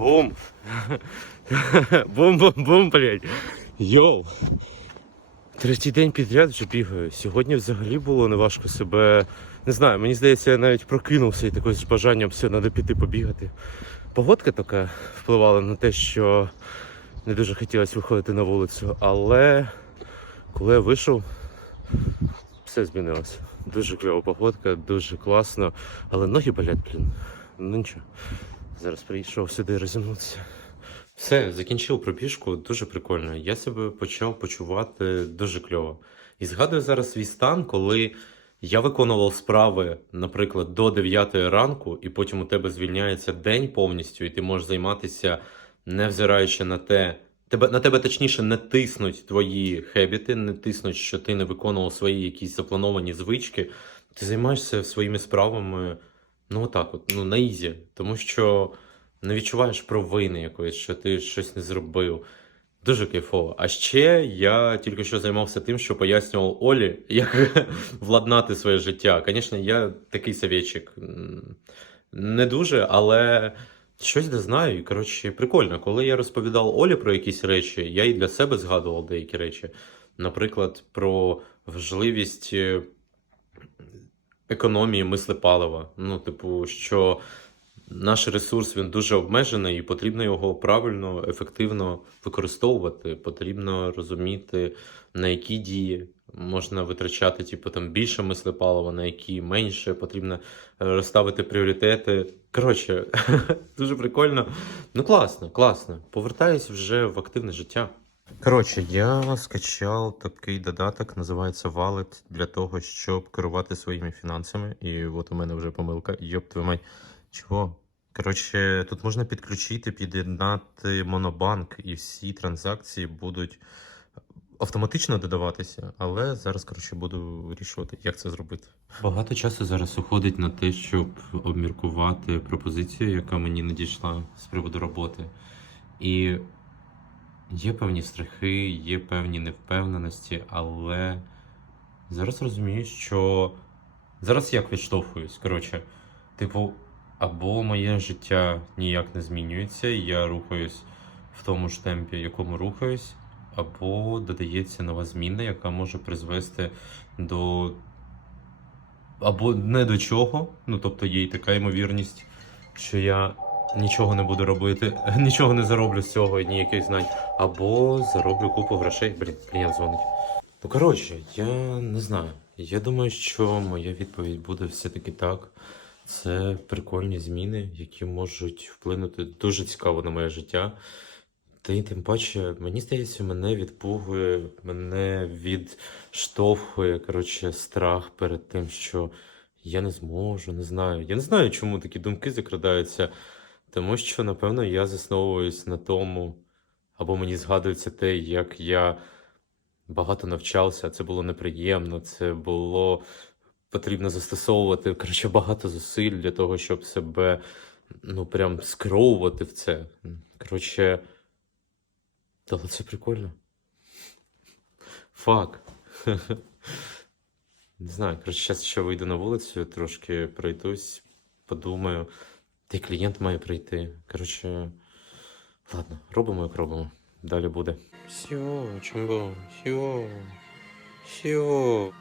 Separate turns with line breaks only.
Бум! Бум-бум-бум, блядь. Йоу. Третій день підряд вже бігаю. Сьогодні взагалі було неважко себе. Не знаю, мені здається, я навіть прокинувся і такось з бажанням все, треба піти побігати. Погодка така впливала на те, що не дуже хотілося виходити на вулицю, але коли я вийшов, все змінилося. Дуже кльова погодка, дуже класно, але ноги болять, блін. Ну нічого. Зараз прийшов сюди розімнутися. Все, закінчив пробіжку, дуже прикольно. Я себе почав почувати дуже кльово. І згадую зараз свій стан, коли я виконував справи, наприклад, до 9 ранку, і потім у тебе звільняється день повністю, і ти можеш займатися, невзираючи на те. Тебе, на тебе точніше не тиснуть твої хебіти, не тиснуть, що ти не виконував свої якісь заплановані звички. Ти займаєшся своїми справами, ну отак, от, ну на ізі. Тому що не відчуваєш провини якоїсь, що ти щось не зробив. Дуже кайфово. А ще я тільки що займався тим, що пояснював Олі, як владнати своє життя. Звісно, я такий совєтчик. Не дуже, але щось не знаю. І коротше, прикольно. Коли я розповідав Олі про якісь речі, я і для себе згадував деякі речі. Наприклад, про важливість е, економії мислепалива. Ну, типу, що наш ресурс він дуже обмежений, і потрібно його правильно, ефективно використовувати. Потрібно розуміти, на які дії можна витрачати, типу, там більше мислепалива, на які менше. Потрібно е, розставити пріоритети. Коротше, дуже прикольно. Ну, класно, класно. Повертаюсь вже в активне життя. Коротше, я скачав такий додаток, називається Wallet, для того, щоб керувати своїми фінансами. І от у мене вже помилка. Йоп, твою мать. Чого? Коротше, тут можна підключити, під'єднати монобанк, і всі транзакції будуть автоматично додаватися, але зараз, коротше, буду вирішувати, як це зробити. Багато часу зараз уходить на те, щоб обміркувати пропозицію, яка мені надійшла з приводу роботи. І є певні страхи, є певні невпевненості, але зараз розумію, що зараз як відштовхуюсь. Коротше, типу, або моє життя ніяк не змінюється, я рухаюсь в тому ж темпі, якому рухаюсь, або додається нова зміна, яка може призвести до. Або не до чого. Ну, тобто є і така ймовірність, що я нічого не буду робити, нічого не зароблю з цього ніяких знань. Або зароблю купу грошей. Блін, клієнт дзвонить. Ну, коротше, я не знаю. Я думаю, що моя відповідь буде все-таки так. Це прикольні зміни, які можуть вплинути дуже цікаво на моє життя. Та й тим паче, мені здається, мене відпугує, мене відштовхує коротше, страх перед тим, що я не зможу, не знаю. Я не знаю, чому такі думки закрадаються. Тому що, напевно, я засновуюсь на тому, або мені згадується те, як я багато навчався, це було неприємно, це було потрібно застосовувати коротше, багато зусиль для того, щоб себе ну прям скеровувати в це. Коротше, але це прикольно. Фак. Не знаю, коротше, зараз ще вийду на вулицю, трошки пройдусь, подумаю. Та й клієнт має прийти. Коротше, ладно, робимо як робимо. Далі буде. Все, чому? все, все.